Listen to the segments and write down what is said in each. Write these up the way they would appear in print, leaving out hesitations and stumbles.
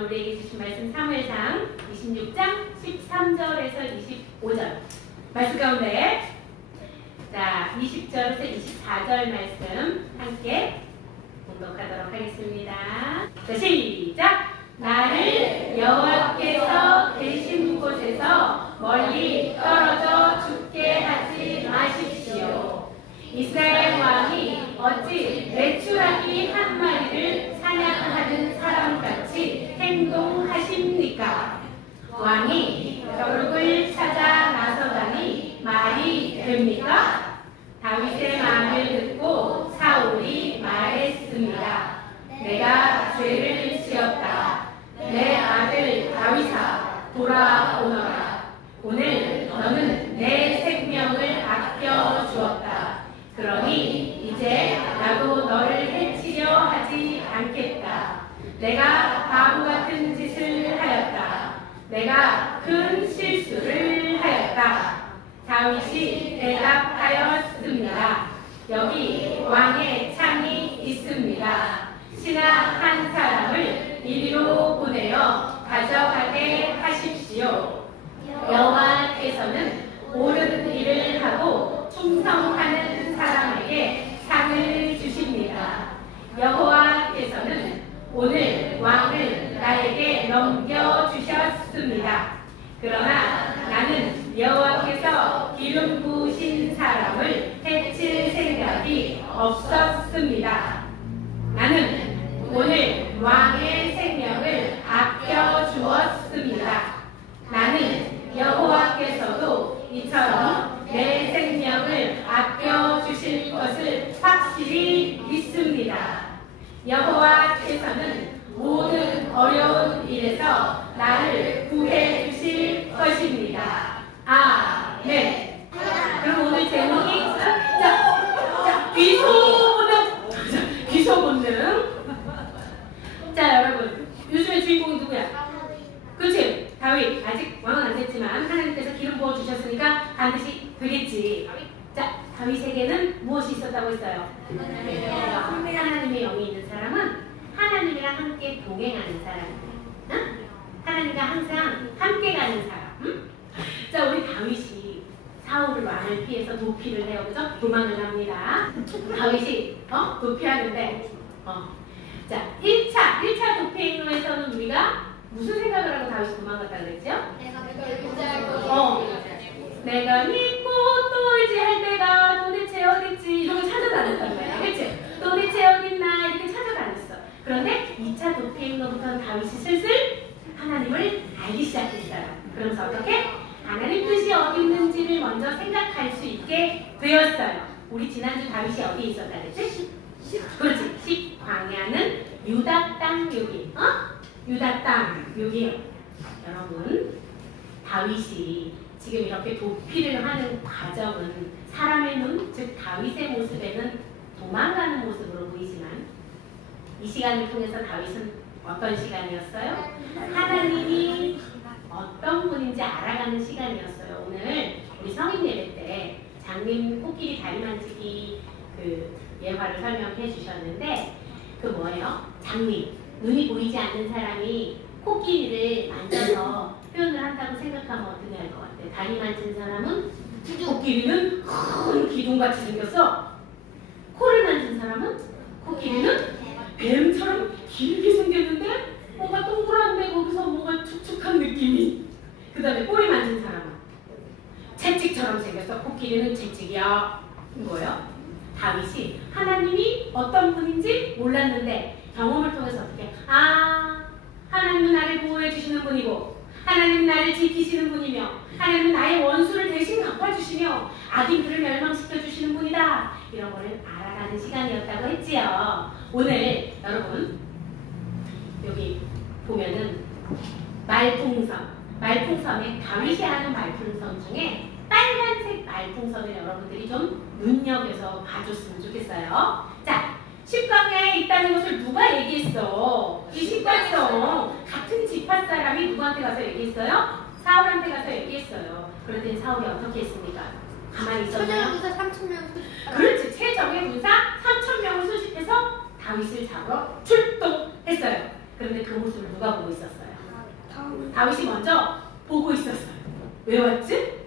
오늘 우리에게 주신 말씀 사무엘상 26장 13절에서 25절 말씀 가운데 자 20절에서 24절 말씀 함께 공독하도록 하겠습니다. 자 시작! 나를 여호와께서 계신 곳에서 멀리 떨어져 죽게 하지 마십시오. 이스라엘 왕이 어찌 메추라기 한 마리를 사냥하는 사람같이 행동하십니까? 왕이 벼룩을 찾아 나서다니 말이 됩니까? 다윗의 말을 듣고 사울이 말했습니다. 내가 죄를 지었다. 내 아들 다윗아 돌아오너라. 오늘 너는 내 생명을 아껴 주었다. 그러니 이제 나도 너를 해치려 하지 않겠다. 내가 바보 같은 짓을 하였다. 내가 큰 실수를 하였다. 다윗이 대답하였습니다. 여기 왕의 창이 있습니다. 신하 한 사람을 이리로 보내어 가져가게 하십시오. 여호와께서는 옳은 일을 하고 충성하는 사람에게 상을 주십니다. 여호와께서는 오늘 왕을 나에게 넘겨주셨습니다. 그러나 나는 여호와께서 기름 부으신 사람을 해칠 생각이 없었습니다. 나는 오늘 왕의 생명을 아껴 주었습니다. 나는 여호와께서도 이처럼 내 생명을 아껴 주실 것을 확실히 믿습니다. 여호와께서는 모든 어려운 일에서 나를 구해 주실 것입니다. 아멘. 그럼 오늘 제목이 귀소 본능. 자 여러분, 요즘의 주인공이 누구야? 그렇지, 다윗. 아직 왕은 안 됐지만 하나님께서 기름 부어 주셨으니까 반드시 되겠지. 자, 다윗에게는 무엇이 있었다고 했어요? 하나님의 영이 있는 사람은 하나님이랑 함께 동행하는 사람이에요. 응? 하나님과 항상 함께 가는 사람. 응? 자, 우리 다윗이 사울을 왕을 피해서 도피를 해요. 그죠? 도망을 합니다. 다윗이 도피하는데 자, 1차 도피 행로에서는 우리가 무슨 생각을 하고 다윗이 도망갔다고 그랬죠? 내가 믿고 또 의지할 때가 도대체 어딨지? 이런 거 찾아다녔단 말이야. 그치? 도대체 어딨나? 이렇게 찾아다녔어. 그런데 2차 도피 행로부터는 다윗이 슬슬 하나님을 알기 시작했어요. 그러면서 어떻게? 하나님 뜻이 어디 있는지를 먼저 생각할 수 있게 되었어요. 우리 지난주 다윗이 어디에 있었다 그랬지? 그렇지. 광야는 유다 땅 여기. 유다 땅 여기요. 여러분, 다윗이 지금 이렇게 도피를 하는 과정은 사람의 눈, 즉 다윗의 모습에는 도망가는 모습으로 보이지만 이 시간을 통해서 다윗은 어떤 시간이었어요? 하나님이 어떤 분인지 알아가는 시간이었어요. 오늘 우리 성인 예배 때 장님 코끼리 다리 만지기 그 예화를 설명해 주셨는데 그 뭐예요? 장님, 눈이 보이지 않는 사람이 코끼리를 만져서 표현을 한다고 생각하면 어떻게 할 것 같아요? 다리 만진 사람은 코끼리는 큰 기둥같이 생겼어. 코를 만진 사람은 코끼리는 뱀처럼 길게 생겼는데 뭔가 동그란데 거기서 뭔가 축축한 느낌이. 그 다음에 꼬리 만진 사람은 채찍처럼 생겼어. 코끼리는 채찍이야. 이거예요. 다윗이 하나님이 어떤 분인지 몰랐는데 경험을 통해서 어떻게 하나님은 나를 보호해 주시는 분이고 하나님은 나를 지키시는 분이며 하나님은 나의 원수를 대신 갚아주시며 악인들을 멸망시켜 주시는 분이다. 이런 거를 알아가는 시간이었다고 했지요. 오늘 여러분 여기 보면은 말풍선에 다윗이 하는 말풍선 중에 빨간색 말풍선을 여러분들이 좀 눈여겨서 봐줬으면 좋겠어요. 자, 십광야에 있다는 것을 누가 얘기했어? 이 십광성 같은 지파 사람이 누구한테 가서 얘기했어요? 사울한테 가서 얘기했어요. 그랬더니 사울이 어떻게 했습니까? 가만히 있었나요? 최정예 군사 3,000명. 그렇지. 최정예 군사 3,000명을 소집해서 다윗을 잡으러 출동했어요. 그런데 그 모습을 누가 보고 있었어요? 다윗이 먼저 보고 있었어요. 왜 왔지?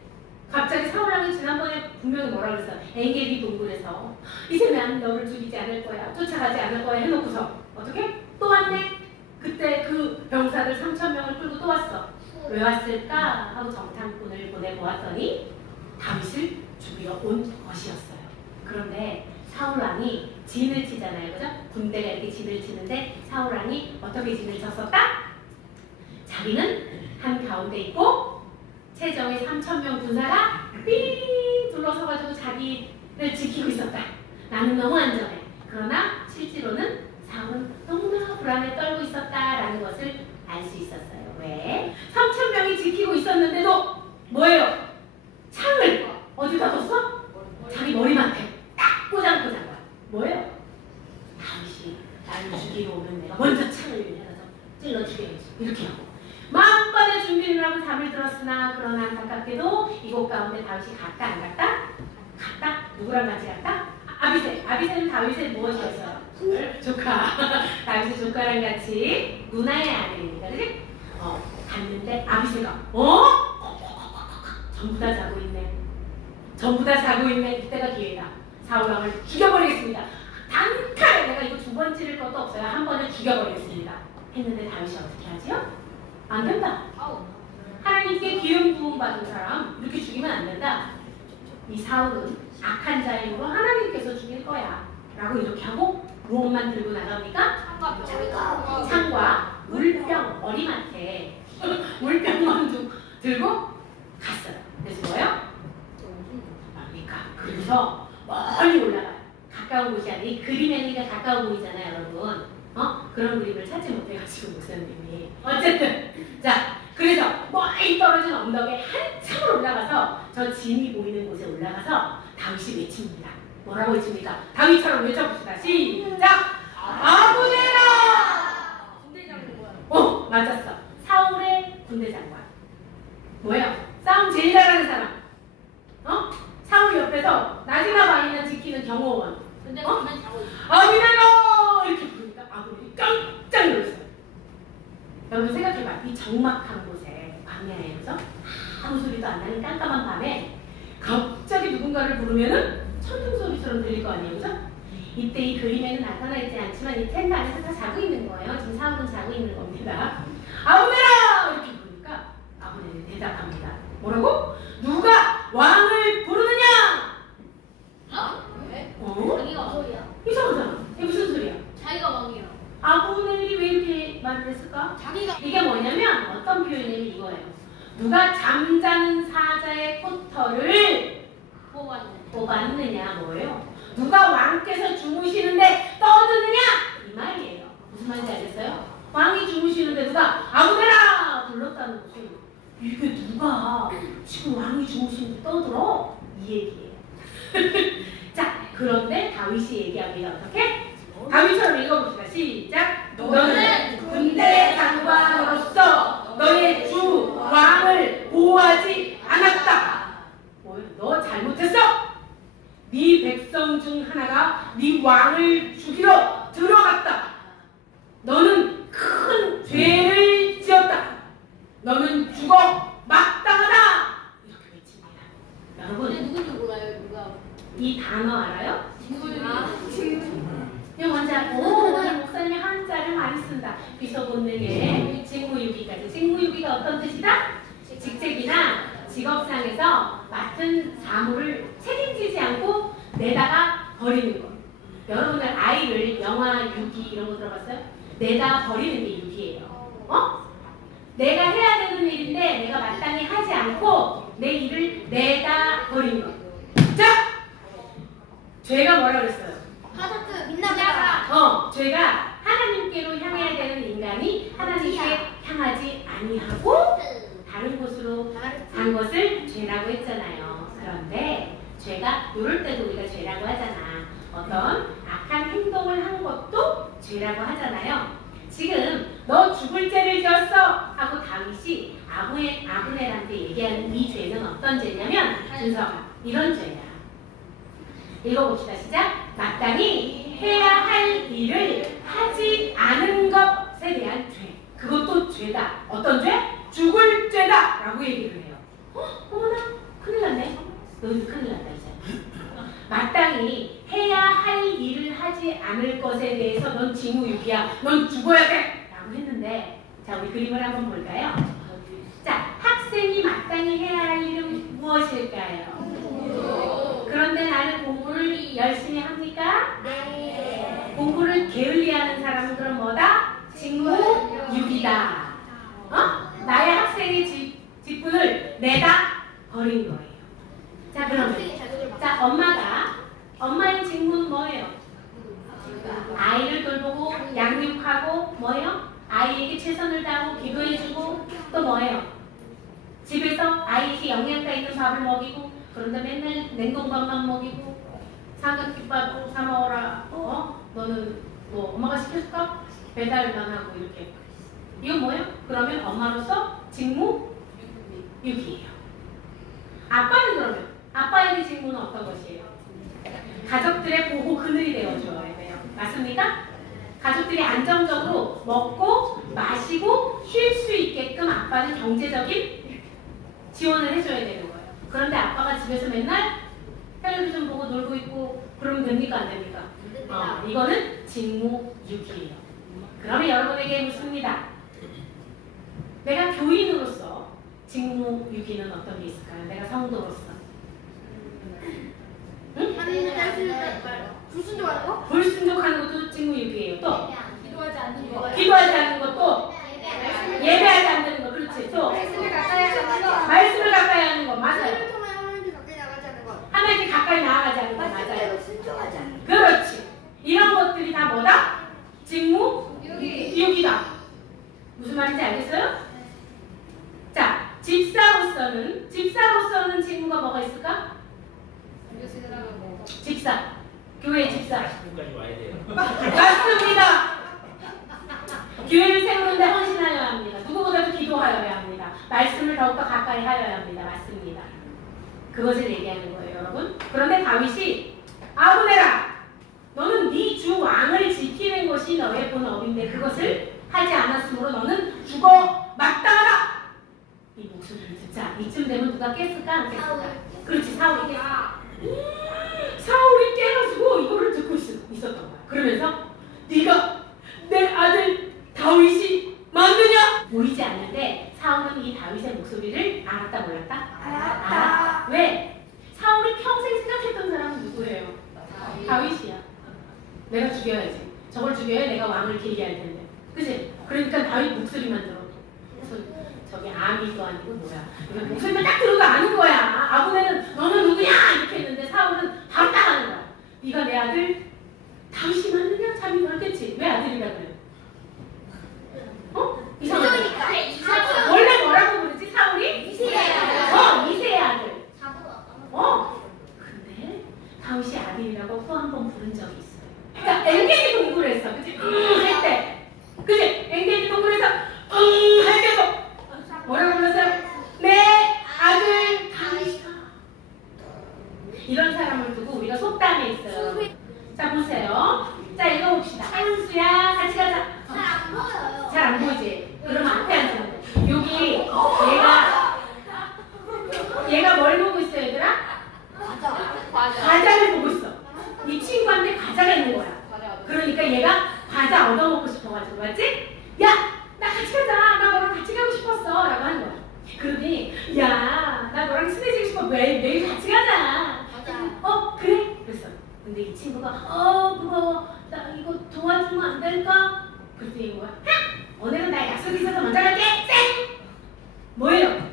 갑자기 사울왕이 지난번에 분명히 뭐라 그랬어? 엔게디 동굴에서 이제 난 너를 죽이지 않을 거야, 쫓아가지 않을 거야 해놓고서 어떻게? 또 왔네? 그때 그 병사들 3,000명을 끌고 또 왔어. 왜 왔을까? 하고 정탐꾼을 보내보았더니 다윗을 죽이러 온 것이었어요. 그런데 사울왕이 진을 치잖아요. 그죠? 군대가 이렇게 진을 치는데 사울왕이 어떻게 진을 쳤었다? 자기는 한가운데 있고 최정의 3,000명 군사가 삥 둘러서가지고 자기를 지키고 있었다. 나는 너무 안전해. 그러나 실제로는 사울은 너무나 불안에 떨고 있었다라는 것을 알 수 있었어요. 왜? 3,000명이 지키고 있었는데도 뭐예요? 창을 어디다 뒀어? 자기 머리맡에 딱 꽂아놓은 거야. 뭐예요? 다윗이 나를 죽이러 오면 내가 먼저 창을 열어서 찔러 죽여야지. 이렇게 하고 만반의 준비를 하고 잠을 들었으나 그러나 안타깝게도 이곳 가운데 다윗이 갔다 안 갔다? 갔다? 누구랑 같이 갔다? 아비새. 아비새는 다윗의 무엇이었어요? 조카. 다윗의 조카랑 같이 누나의 아들입니다. 그치? 갔는데 아비새가 전부 다 자고 있네. 전부 다 자고 있네. 이때가 기회다. 사울왕을 죽여버리겠습니다. 단칼에 내가 이거 두 번 찌를 것도 없어요. 한 번에 죽여버리겠습니다. 했는데 다윗이 어떻게 하지요? 안 된다. 하나님께 기름 부음 받은 사람 이렇게 죽이면 안 된다. 이 사울은 악한 자의 힘으로 하나님께서 죽일 거야 라고 이렇게 하고 무엇만 들고 나갑니까? 창과 물병, 머리맡에 물병만 들고 갔어요. 그래서 뭐예요? 뭡니까? 그래서 멀리 올라가요. 가까운 곳이 아니 그림에는 가까운 곳이잖아요, 여러분. 그런 그림을 찾지 못해가지고 목사님이 어쨌든 자 그래서 멀리 떨어진 언덕에 한참을 올라가서 저 진이 보이는 곳에 올라가서 다윗이 외칩니다. 뭐라고 외칩니까? 다윗처럼 외쳐봅시다. 시작! 아브네라! 군대 장관. 맞았어. 사울의 군대 장관. 뭐예요? 싸움 제일 잘하는 사람. 사울 옆에서 낮이나 밤이나 지키는 경호원. 군대 장관 자고 있어. 아브네라! 이렇게 부르니까 아브넬이 깜짝 놀랐어요. 여러분 생각해봐. 이 적막한 곳에 광야에 그죠? 아무 소리도 안 나는 깜깜한 밤에 갑자기 누군가를 부르면은 천둥 소리처럼 들릴 거 아니에요, 그죠? 이때 이 그림에는 나타나 있지 않지만 이 텐트 안에서 다 자고 있는 거예요. 지금 사울은 자고 있는 겁니다. 아브넬아! 이렇게 부르니까 아브넬이 대답합니다. 뭐라고? 누가 왕을 부르느냐? 왜? 자기가 소리야? 이상하잖아. 이게 무슨 소리야? 자기가 왕이야. 아브넬이 왜 이렇게 말을 했을까? 자기가 이게 뭐냐면 어떤 표현이냐면 이거예요. 누가 잠자는 사자의 코털을 뽑았느냐 뭐예요? 누가 왕께서 주무시는데 떠드느냐? 이 말이에요. 무슨 말인지 알겠어요? 왕이 주무시는데 누가 아브넬아! 불렀다는 거지. 이게 누가 지금 왕이 주무시는데 떠들어? 이 얘기예요. 자, 그런데 다윗이 얘기합니다. 어떻게? 다윗처럼 읽어봅시다. 시작! 너는 군대 장관으로서 너의 주 왕을 보호하지 않았다. 뭐야? 너 잘못했어. 네 백성 중 하나가 네 왕을 죽이러 들어갔다. 너는 큰 죄를 지었다. 너는 죽어 마땅하다. 이렇게 외칩니다. 여러분, 누군지 몰라요. 누가? 이 단어 알아요? 이거 뭔지 알고 오늘 목사님이 한자를 많이 쓴다. 비서본능에 직무유기까지. 직무유기가 어떤 뜻이다? 직책이나 직업상에서 맡은 사물을 책임지지 않고 내다가 버리는 거. 여러분들 아이를 영아 유기 이런 거 들어봤어요? 내다 버리는 게 유기예요. 내가 해야 되는 일인데 내가 마땅히 하지 않고 내 일을 내다 버리는 거. 자! 죄가 뭐라 그랬어요? 하다트 민나가. 죄가 하나님께로 향해야 되는 인간이 하나님께 향하지 아니하고 다른 곳으로 간 것을 죄라고 했잖아요. 그런데 죄가 이럴 때도 우리가 죄라고 하잖아. 어떤 악한 행동을 한 것도 죄라고 하잖아요. 지금 너 죽을 죄를 지었어 하고 다윗이 아브넬한테 얘기하는 이 죄는 어떤 죄냐면 준서가 이런 죄야. 읽어봅시다. 시작. 마땅히 해야 할 일을 하지 않은 것에 대한 그것도 죄다. 어떤 죄? 죽을 죄다 라고 얘기를 해요. 어머나 큰일 났네. 너희도 큰일 났다 이제. 마땅히 해야 할 일을 하지 않을 것에 대해서 넌 징후유기야. 넌 죽어야 돼 라고 했는데, 자 우리 그림을 한번 볼까요? 자, 학생이 마땅히 해야 할 일은 무엇일까요? 그런데 나는 공부를 열심히 합니까? 네. 공부를 게을리하는 사람은 그럼 뭐다? 징후유기다. 나의 학생의 직분을 내다 버린 거예요. 자 그러면 자 엄마의 직무는 뭐예요? 아이를 돌보고 양육하고 뭐예요? 아이에게 최선을 다하고 기도해주고 또 뭐예요? 집에서 아이에게 영양가 있는 밥을 먹이고, 그런데 맨날 냉동밥만 먹이고 삼각김밥 사 먹어라. 너는 뭐 엄마가 시켜줄까? 배달만 하고 이렇게. 이건 뭐예요? 그러면 엄마로서 직무유기예요. 아빠는 그러면 아빠에게 직무는 어떤 것이에요? 가족들의 보호 그늘이 되어줘야 돼요. 맞습니까? 가족들이 안정적으로 먹고 마시고 쉴 수 있게끔 아빠는 경제적인 지원을 해줘야 되는 거예요. 그런데 아빠가 집에서 맨날 텔레비전 보고 놀고 있고 그러면 됩니까? 안 됩니까? 이거는 직무유기예요. 그러면 여러분에게 묻습니다. 내가 교인으로서 직무유기는 어떤 게 있을까요? 내가 성도로서. 응? 불순종하는 거? 불순종하는 것도 직무유기예요. 또 기도하지 않는 거. 기도하지 않는 것도, 예배하지 않는 거. 그렇지. 또 말씀을 가까이 하는 거. 말씀을 가까이 하는 거. 맞아요. 말씀을 통해 하나님께 가까이 나가지 않는 거. 하나님께 가까이 나아가지 않는 거. 맞아요. 순종하지 않는 거. 그렇지. 이런 것들이 다 뭐다? 직무유기다. 무슨 말인지 알겠어요? 자, 집사로서는 직무가 뭐가 있을까? 집사, 교회 집사. 40분까지 와야 돼요. 맞습니다. 교회를 세우는데 헌신하여야 합니다. 누구보다도 기도하여야 합니다. 말씀을 더욱더 가까이 하여야 합니다. 맞습니다. 그것을 얘기하는 거예요, 여러분. 그런데 다윗이 아브넬아, 너는 네 주 왕을 지키는 것이 너의 본업인데 그것을 하지 않았으므로 너는 죽어 마땅하다. 이 목소리를 듣자. 이쯤 되면 누가 깼을까? 안 깼을까? 그렇지, 사울이 깼어. 사울이 깨가지고 이거를 듣고 있었던 거야. 그러면서 네가 내 아들 다윗이 맞느냐? 보이지 않는데 사울은 이 다윗의 목소리를 알았다 몰랐다? 알았다. 왜? 사울이 평생 생각했던 사람은 누구예요? 다윗이야. 내가 죽여야지. 저걸 죽여야 내가 왕을 길게 할 텐데. 그치? 그러니까 다윗 목소리만 들어도 저기 아미도 아니고 뭐야. 목소리만 딱 들어도 아는 거야. 아브넬은 너는 누구냐? 이렇게 했는데 사울은 바로 딱 아는 거야. 네가 내 아들 다윗이 맞느냐? 잠이 그렇겠지. 왜 아들이라 그래? 이상하니까. 원래 뭐라고 부르지? 사울이? 이세의 아들. 이세의 아들. 근데 다윗이 아들이라고 또 한 번 부른 적이 있어요. 그러니까 엔게디 동굴을 했어. 그치? 할 때. 그치? 엔게디 동굴에서 할 때도 뭐라고 불렀어요? 내 아들 다윗아. 이런 사람을 두고 우리가 속담에 있어요. 자 보세요. 자 읽어봅시다. 한수야 같이 가자. 잘안 보여요. 잘 안 보이지? 그러면 앞에 앉으면 돼. 여기 얘가 뭘 보고 있어 얘들아? 과자를 보고 있어. 이 친구한테 과자가 있는 거야. 그러니까 얘가 과자 얻어먹고 싶어가지고 맞지? 야! 나 같이 가자. 나 너랑 같이 가고 싶었어. 라고 하는 거야. 그러더니 야, 나 너랑 친해지고 싶어. 매일 같이 가자. 그래? 그랬어. 근데 이 친구가 그거 나 이거 도와주면 안 될까? 그랬더니 뭐야? 오늘은 나 약속이 있어서 먼저 갈게. 쌩! 뭐예요?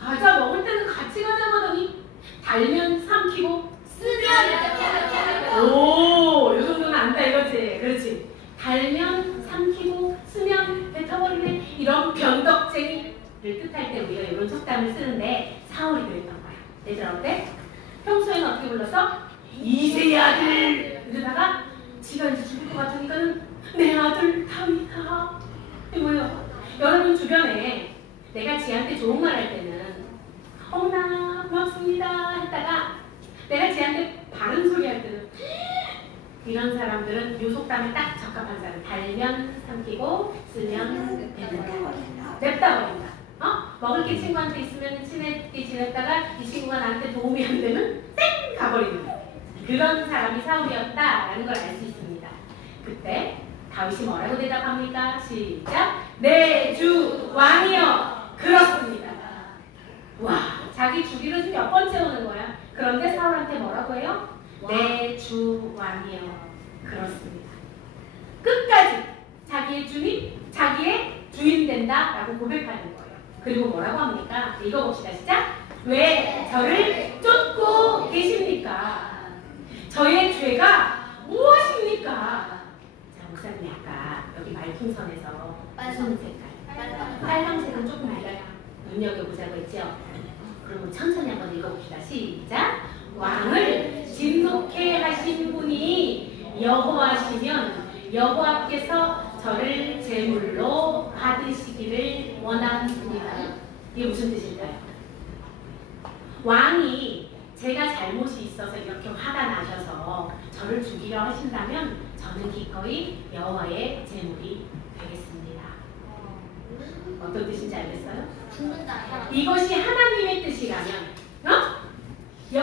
과자 먹을 때는 같이 가자고 하더니 달면 삼키고 쓰면 오, 요 정도는 안다 이거지. 그렇지. 달면 삼키고 쓰면 뱉어버리네. 이런 변덕쟁이를 뜻할 때 우리가 이런 속담을 쓰는데 사울이 그랬던 거야. 얘들아 어때? 평소에는 어떻게 불렀어? 이세의 아들. 이러다가 지가 이제 죽을 것 같으니까는 내 아들 다윗아. 이게 뭐예요? 여러분 주변에 내가 지한테 좋은 말 할 때는 어머나 고맙습니다 했다가 내가 지한테 바른 소리 할 때는 이런 사람들은 요 속담에 딱 적합한 사람. 달면 삼키고 쓰면 냅다 버린다. 먹을 게 친구한테 있으면 친하게 지냈다가 이 친구가 나한테 도움이 안 되면 땡 가버리는 거야. 그런 사람이 사울이었다라는 걸 알 수 있습니다. 그때 다윗이 뭐라고 대답합니까? 시작. 내 주 왕이여. 그렇습니다. 와, 자기 주기로 지금 몇 번째 오는 거야. 그런데 사울한테 뭐라고 해요? 내 주 왕이여. 그렇습니다. 끝까지 자기의 주님, 자기의 주인 된다라고 고백하는 거예요. 그리고 뭐라고 합니까? 읽어봅시다. 시작. 왜 저를 쫓고 계십니까? 저의 죄가 무엇입니까? 자, 목사님이 아까 여기 말풍선에서 무슨 색깔? 빨강색은 조금 우리가 눈여겨보자고 했죠? 그럼 천천히 한번 읽어봅시다. 시작. 왕을 진노케 하신 분이 여호와시면 여호와께서 저를 제물로 받으시기를 원합니다. 이게 무슨 뜻일까요? 왕이 제가 잘못이 있어서 이렇게 화가 나셔서 저를 죽이려 하신다면 저는 기꺼이 여호와의 제물이 되겠습니다. 어떤 뜻인지 알겠어요? 죽는다. 이것이 하나님의 뜻이라면,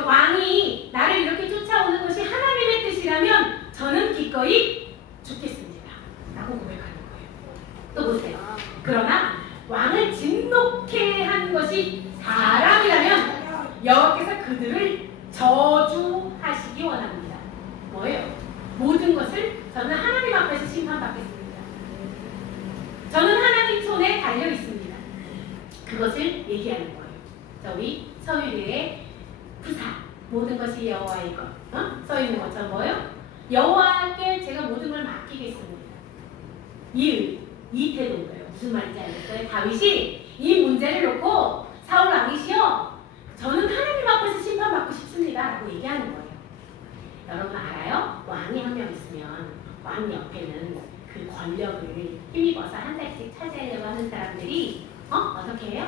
왕이 나를 이렇게 쫓아오는 것이 하나님의 뜻이라면 저는 기꺼이 죽겠습니다. 라고 고백하는 거예요. 또 보세요. 그러나 왕을 진노케 한 것이 사람이라면 여호와께서 그들을 저주하시기 원합니다. 뭐예요? 모든 것을 저는 하나님 앞에서 심판받겠습니다. 저는 하나님 손에 달려 있습니다. 그것을 얘기하는 거예요. 자, 우리 서유리의 부사 모든 것이 여호와의 것 써 있는 것처럼 뭐예요? 여호와께 제가 모든 걸 맡기겠습니다. 이 태도인 거예요. 무슨 말인지 알겠어요? 다윗이 이 문제를 놓고 사울 왕이시여 저는 하나님 앞에서 심판받고 싶습니다 라고 얘기하는 거예요. 여러분 알아요? 왕이 한 명 있으면 왕 옆에는 그 권력을 힘입어서 한 달씩 차지하려고 하는 사람들이 어떻게 해요?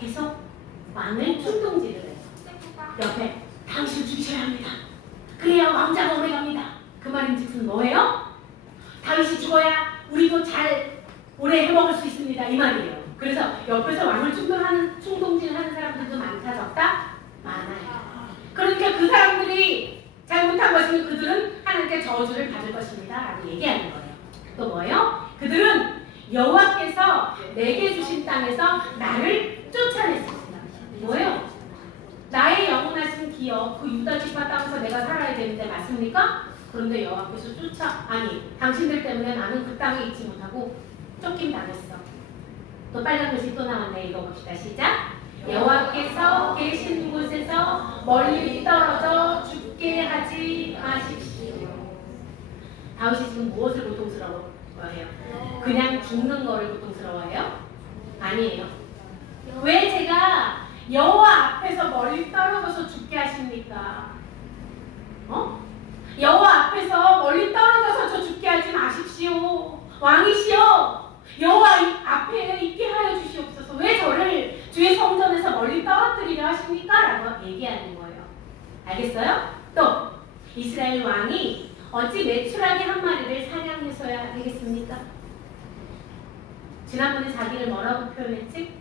계속 왕을 충동질을 해요. 옆에 당신 죽이셔야 합니다. 그래야 왕자가 오래갑니다. 그 말인즉슨 뭐예요? 다윗이 죽어야 우리도 잘 오래 해먹을 수 있습니다. 이 말이에요. 그래서 옆에서 왕을 충동질하는 사람들도 많다 적다? 많아요. 그러니까 그 사람들이 잘못한 것이면 그들은 하나님께 저주를 받을 것입니다. 라고 얘기하는 거예요. 또 뭐예요? 그들은 여호와께서 내게 주신 땅에서 나를 쫓아냈습니다. 뭐예요? 나의 영원하신 기업, 그 유다 지파 땅에서 내가 살아야 되는데 맞습니까? 그런데 여호와께서 당신들 때문에 나는 그 땅에 있지 못하고 쫓김 당했어. 또 빨간 글씨 또 나왔네. 읽어봅시다. 시작. 여호와께서 계신 곳에서 멀리 떨어져 죽게 하지 마십시오. 다윗이 지금 무엇을 고통스러워해요? 그냥 죽는 거를 고통스러워해요? 아니에요. 왜 제가 여호와 앞에서 멀리 떨어져서 죽게 하십니까? 여호와 앞에서 멀리 떨어져서 저 죽게 하지 마십시오. 왕이시여 여호와 앞에 있게 하여 주시옵소서. 왜 저를 주의 성전에서 멀리 떨어뜨리려 하십니까? 라고 얘기하는 거예요. 알겠어요? 또 이스라엘 왕이 어찌 메추라기 한 마리를 사냥해서야 되겠습니까? 지난번에 자기를 뭐라고 표현했지?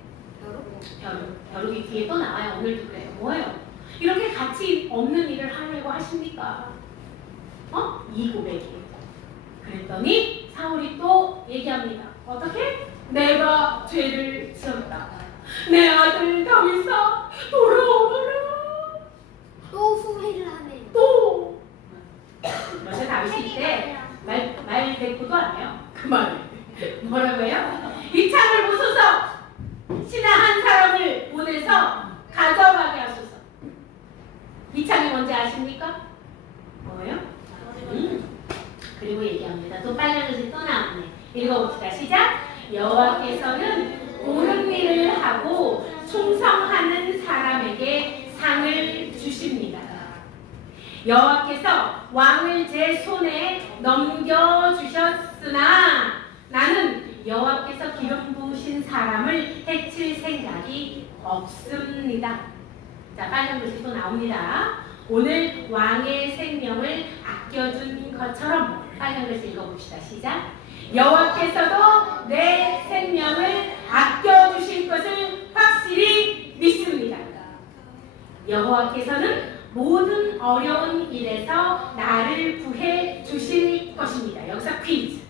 벼룩이 뒤에 또 나와요. 오늘도 그래요. 뭐예요? 이렇게 가치 없는 일을 하려고 하십니까? 이 고백이에요. 그랬더니 사울이 또 얘기합니다. 어떻게? 내가 죄를 지었다. 내 아들 다윗아 돌아오너라. 또 후회를 하네. 또. 그런데 다윗이 이때 말 대꾸도 안 해요. 그 말을. 뭐라고 해요? 이 창을 부수서 신하 한 사람을 보내서 가져가게 하소서. 이 창이 뭔지 아십니까? 뭐예요? 그리고 얘기합니다. 또 빨간 글씨 또 나왔네. 읽어봅시다. 시작. 여호와께서는 옳은 일을 하고 충성하는 사람에게 상을 주십니다. 여호와께서 왕을 제 손에 넘겨주셨으나 나는 여호와께서 기름 부으신 사람을 해칠 생각이 없습니다. 자, 빨간 글씨 또 나옵니다. 오늘 왕의 생명을 아껴준 것처럼. 빨간 글씨 읽어봅시다. 시작. 여호와께서도 내 생명을 아껴주실 것을 확실히 믿습니다. 여호와께서는 모든 어려운 일에서 나를 구해 주실 것입니다. 여기서 퀴즈.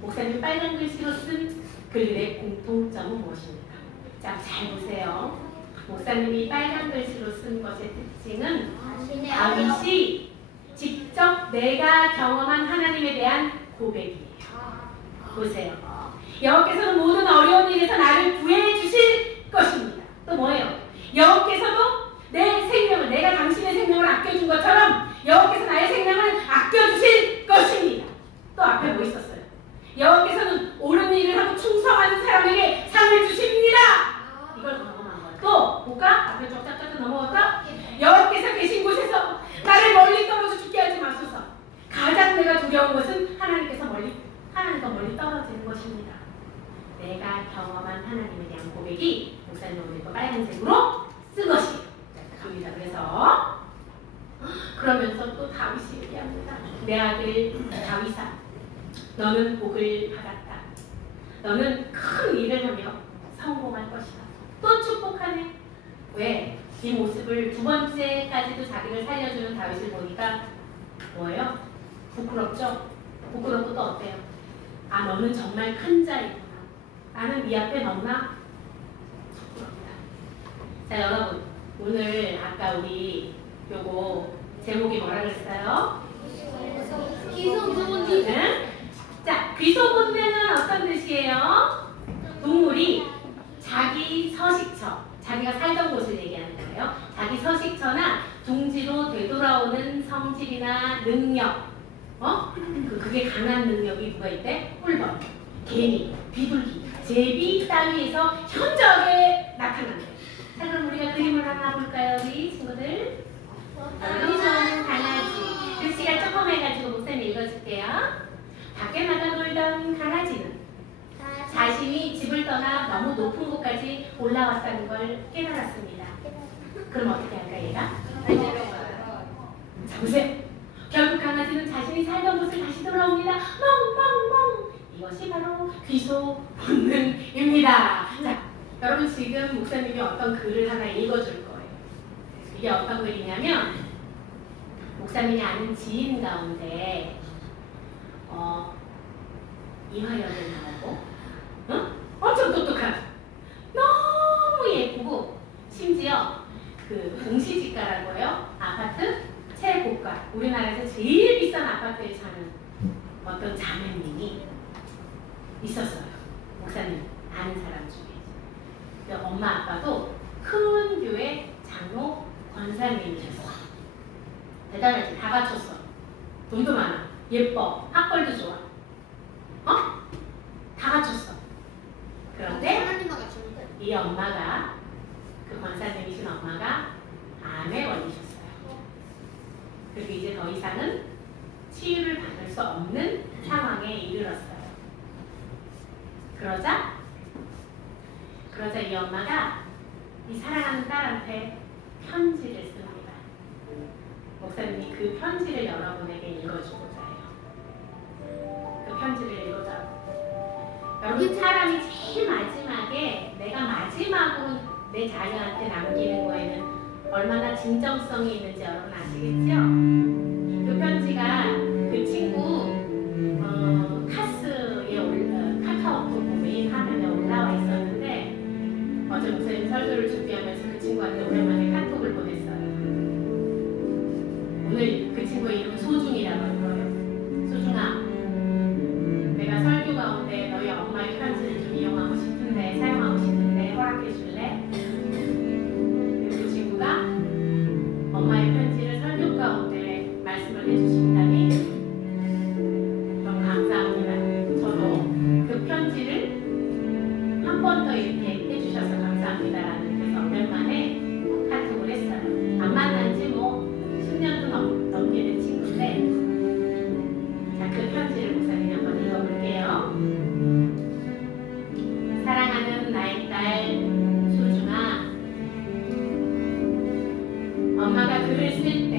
목사님 빨간 글씨로 쓴 글의 공통점은 무엇입니까? 자, 잘 보세요. 목사님이 빨간 글씨로 쓴 것의 특징은 다윗이 직접 내가 경험한 하나님에 대한 고백이에요. 보세요. 여호와께서는 모든 어려운 일에서 나를 구해 주실 것입니다. 또 뭐예요? 여호와께서도 내 생명을, 내가 당신의 생명을 아껴준 것처럼 여호와께서 나의 생명을 아껴주실 것입니다. 또 앞에 뭐 있었어요? 여호와께서는 옳은 일을 하고 충성하는 사람에게 상을 주십니다. 이걸 경험한 거예요. 또 볼까? 앞에 쫙쫙쫙 넘어갈까? 여호와께서 계신 곳에서 나를 멀리 떨어져 죽게 하지 마소서. 가장 내가 두려운 것은 하나님께서 멀리 떨어지는 것입니다. 내가 경험한 하나님에 대한 고백이 목사님 오늘 거 빨간색으로 쓴 것이에요. 갑니다. 그래서 그러면서 또 다윗이 얘기합니다. 내 아들 다윗아, 너는 복을 받았다. 너는 큰 일을 하며 성공할 것이다. 또 축복하네. 왜? 이 모습을 두 번째까지도 자기를 살려주는 다윗을 보니까 뭐예요? 부끄럽죠? 부끄럽고 또 어때요? 아, 너는 정말 큰 자이구나. 나는 네 앞에 너무나 부끄럽다. 자, 여러분, 오늘 아까 우리 요거 제목이 뭐라 그랬어요? 귀소문이. 네? 자, 귀소문대는 어떤 뜻이에요? 동물이 자기 서식처, 자기가 살던 곳을 얘기하는 거예요. 자기 서식처나 둥지로 되돌아오는 성질이나 능력, 그게 강한 능력이 누가 있대? 꿀벌, 개미, 비둘기, 제비 따위에서 현저하게 나타난대. 자, 그럼 우리가 그림을 하나 볼까요, 우리 친구들? 우리 좋아하는 강아지. 글씨가 조금 해가지고 목사님 읽어줄게요. 밖에 나가 놀던 강아지는 자신이 집을 떠나 너무 높은 곳까지 올라왔다는 걸 깨달았습니다. 그럼 어떻게 할까, 얘가? 자, 보세요. 결국 강아지는 자신이 살던 곳을 다시 돌아옵니다. 멍멍멍. 이것이 바로 귀소 본능입니다. 자, 여러분 지금 목사님이 어떤 글을 하나 읽어줄 거예요. 이게 어떤 글이냐면 목사님이 아는 지인 가운데 이화여를 나오고 엄청 똑똑한 너무 예쁘고 심지어 그 공시지가라고 해요. 아파트 최고가 우리나라에서 제일 비싼 아파트에 사는 어떤 자매님이 있었어요. 목사님 아는 사람 중에. 엄마 아빠도 큰 교회 장로 권사님이셨어. 대단하지. 다 갖췄어. 돈도 많아. 예뻐. 학벌도 좋아. 다 갖췄어. 그런데 이 엄마가, 그 권사님이신 엄마가 암에 걸리셨어요. 그리고 이제 더 이상은 치유를 받을 수 없는 상황에 이르렀어요. 그러자 이 엄마가 이 사랑하는 딸한테 편지를 씁니다. 목사님이 그 편지를 여러분에게 읽어주고자 해요. 그 편지를 읽어줘. 여러분, 사람이 제일 마지막에 내가 마지막으로 내 자녀한테 남기는 거에는 얼마나 진정성이 있는지 여러분 아시겠죠? 그 편지가 그 친구 카카오톡 메인 화면에 올라와 있었는데 어제 목사님 설교를 준비하면서 그 친구한테 오랜만에 카톡을 보냈어요. 오늘 그 친구의 이름은 소중이라고 할 거예요. 소중아, 내가 설교 가운데 너희 엄마의 편지를 좀 이용하고 싶은데, 사용하고 싶은데 허락해 줄래? 그 친구가 엄마의 편지를 설교 가운데 말씀을 해주신다니 너무 감사합니다. 저도 그 편지를 한 번 더 이렇게 해주셔서 감사합니다라는, 그래서 오랜만에 카톡을 했어요. 안 만난 지 뭐 10년도 넘게 된 친구인데, 자, 그 편지를 목사님이 한번 읽어볼게요. 사랑하는 나의 딸 소중아, 엄마가 글을 쓸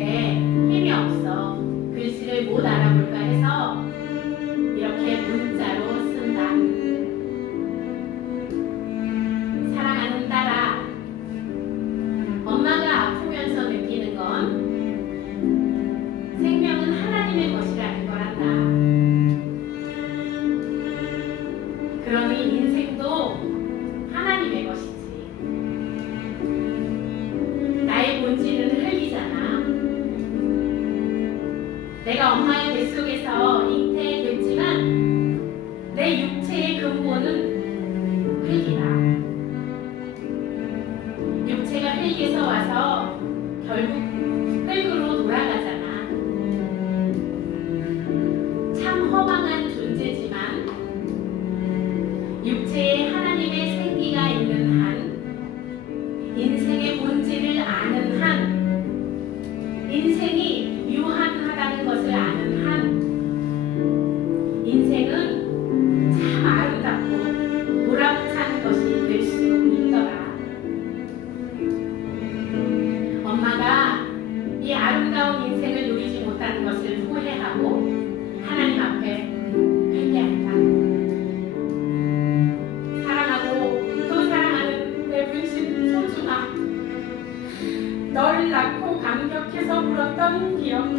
울었던 기억.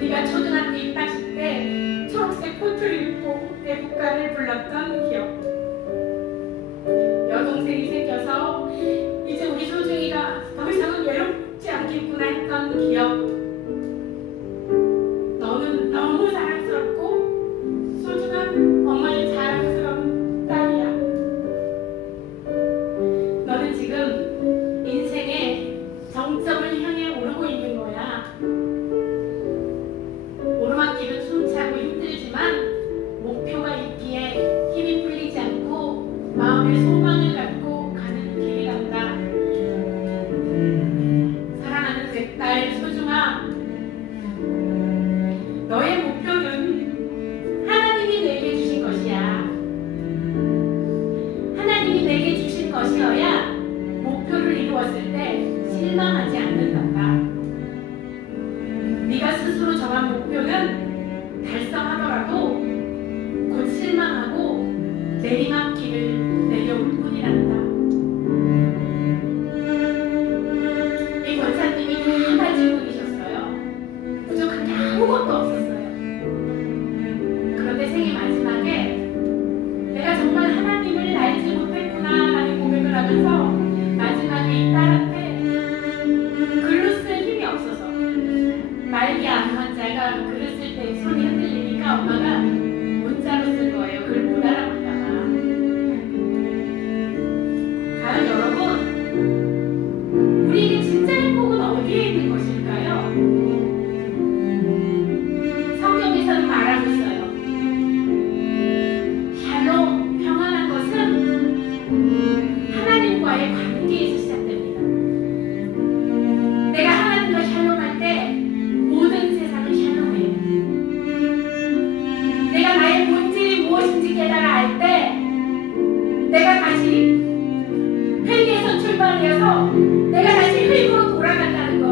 네가 초등학교 입학식 때 초록색 코트를 입고 내 국가를 불렀던 기억. 여동생이 생겨서 이제 우리 소중이가 더 이상은 외롭지 않겠구나 했던 기억. 너는 너무 사랑스럽고 소중한 어머니 자랑스러운 딸이야. 너는 지금 인생의 정점을 향해 오르고 있는 거야. 오르막길은 숨차고 힘들지만 목표가 있기에 힘이 풀리지 않고 마음의 소망을 갖고 가는 길이란다. 사랑하는 내 딸 소중아, 너의 목표는 하나님이 내게 주신 것이야. 하나님이 내게 주신 것이어야 목표를 이루었을 때 실망하지 않는단다. 네가 스스로 정한 목표는 달성하더라도 곧 실망하고 내리막길을 내려올 뿐이란다. 이 권사님이 다 가진 분이셨어요. 부족한 게 아무것도 없었어요. 그런데 생애 마지막에 내가 정말 하나님을 알지 못했구나 라는 고백을 하면서 마지막에 이 딸한테 글로 쓸 힘이 없어서 말기 암 환자가 글을 쓸 때 손이 흔들리니까 엄마가 문자로 쓸 거예요. 글 못 알아볼까봐. 과연 여러분, 우리에게 진짜 행복은 어디에 있는 것일까요? 성경에서는 말하고 있어요. 샬롬, 평안한 것은 하나님과의 관계에서 시작됩니다. 내가 하나님과 샬롬할 때 모든 세상은 샬롬해요. 내가 나의 본질이 무엇인지 깨달아 알 때 내가 다시 흙에서 출발해서 내가 다시 흙으로 돌아간다는 것,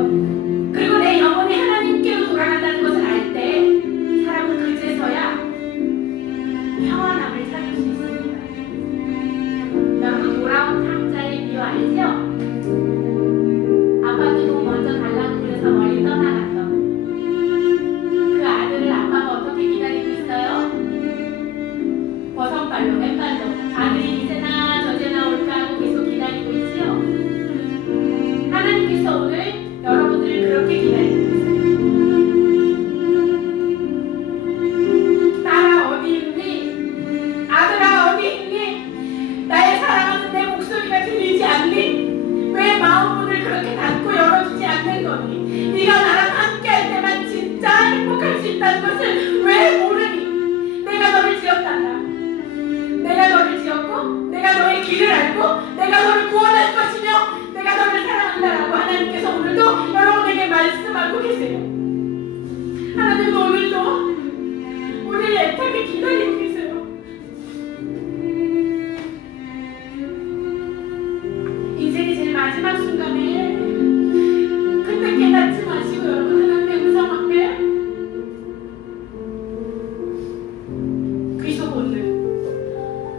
그리고 내 영혼이 하나님께로 돌아간다는 것을 알 때 사람은 그제서야 평안함을 찾을 수 있습니다. 여러분, 돌아온 탕자의 비유 알죠? 아빠도 돈 먼저 달라고 그래서 멀리 떠나갔던 그 아들을 아빠가 어떻게 기다리고 있어요? 버선발로, 맨발로 아들이 이제나 저제나 올까 하고 계속 기다리고 있지요? 하나님께서 오늘 여러분들을 그렇게 기다리고 있어요. 딸아 어디 있니? 아들아 어디 있니? 나의 사랑하는 내 목소리가 들리지 않니? 왜 마음문을 그렇게 닫고 열어주지 않는 거니? 네가 나랑 함께 할 때만 진짜 행복할 수 있다는 것을 왜 모르니? 내가 너를 지었단다. 내가 너를 지었고 내가 너의 길을 알고 내가 너를 구원할 것이며 내가 너를 사랑한다라고 하나님께서 오늘도 여러분에게 말씀하고 계세요. 하나님은 오늘도 우리를 애타게 기다리고 계세요. 인생의 제일 마지막 순간에 그때 깨닫지 마시고 여러분 하나님의 음성 앞에 귀소 본능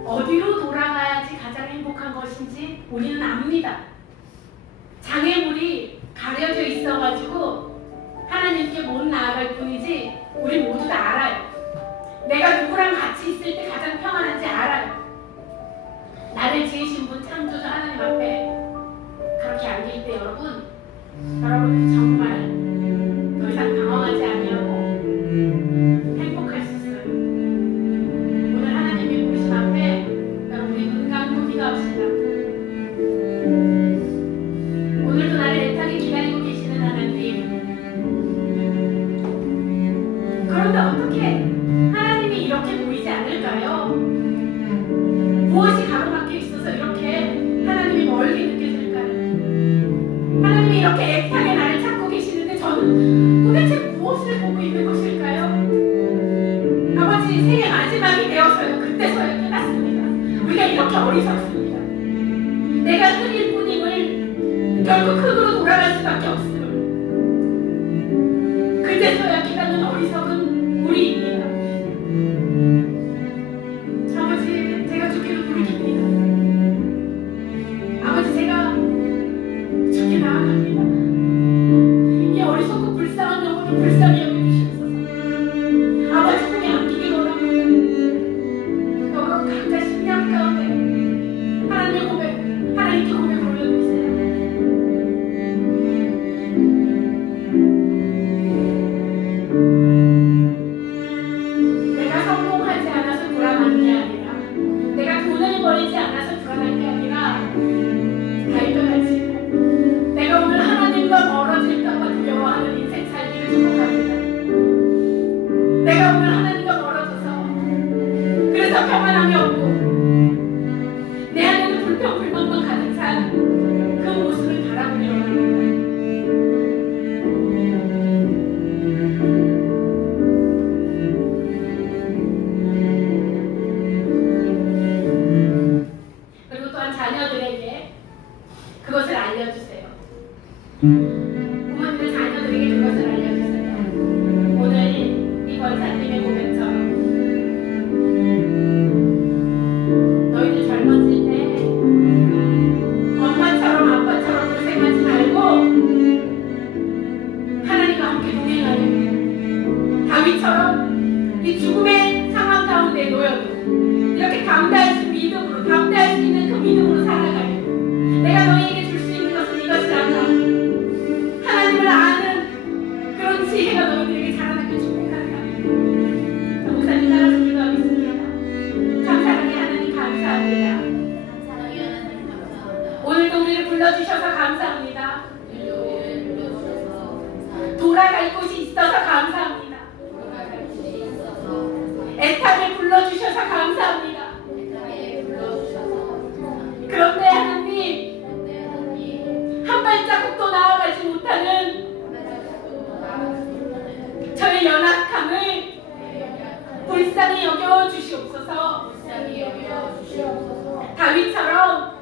어디로 돌아가야지 가장 행복한 것인지 우리는 압니다. 장애물이 가려져 있어가지고 하나님께 못 나아갈 뿐이지 우리 모두 다 알아요. 내가 누구랑 같이 있을 때 가장 평안한지 알아요. 나를 지으신 분 창조주 하나님 앞에 그렇게 앉을 때 여러분 정말 더 이상 당황하지 아니하고 행복할 수 있어요. 오늘 하나님의 부르심 앞에 여러분이 눈 감고 기도합시다. 오늘도 나를 애타게 기다리고 계시는 하나님, 그런데 어떻게 하나님이 이렇게 보이지 않을까요? 무엇이 가로막혀 있어서 이렇게 하나님이 멀게 느껴질까요? 하나님이 이렇게 애타게 나를 찾고 계시는데 저는 도대체 무엇을 보고 있는 것일까요? 아버지, 생애 마지막이 되어서요. 그때서야 깨닫습니다. 우리가 이렇게 어리석습니다. 내가 흙일 뿐임을 결국 흙으로 돌아갈 수밖에 없음을 그때서야 깨닫는 어리석은 우리입니다. 아버지, 제가 죽기로 돌이킵니다. 아버지, 제가 죽게 나아갑니다. 부모님들 자녀들에게 그것을 알려주세요. 오늘 이 권사님의 고백처럼 너희들 젊었을 때 엄마처럼 아빠처럼 고생하지 말고 하나님과 함께 동행하려 다윗처럼 이 죽음의 상황 가운데 놓여도 이렇게 감당할 수 있는 믿음으로, 감당할 수 있는 그 믿음으로 살아가려. 내가 너희에게 줄 수 있는 것은 이것이란다. 하나님을 아는 그런 지혜가 너희들에게 자라나길 축복한다. 목사님 따라서 기도하겠습니다. 감사하게 하나님 감사합니다. 오늘도 우리를 불러주셔서 감사합니다. 돌아갈 곳이 있어서 감사합니다. 애타게 불러주셔서 감사합니다. 그런데 하나님, 한 발자국도 나아가지 못하는 저의 연약함을 불쌍히 여겨 주시옵소서. 다윗처럼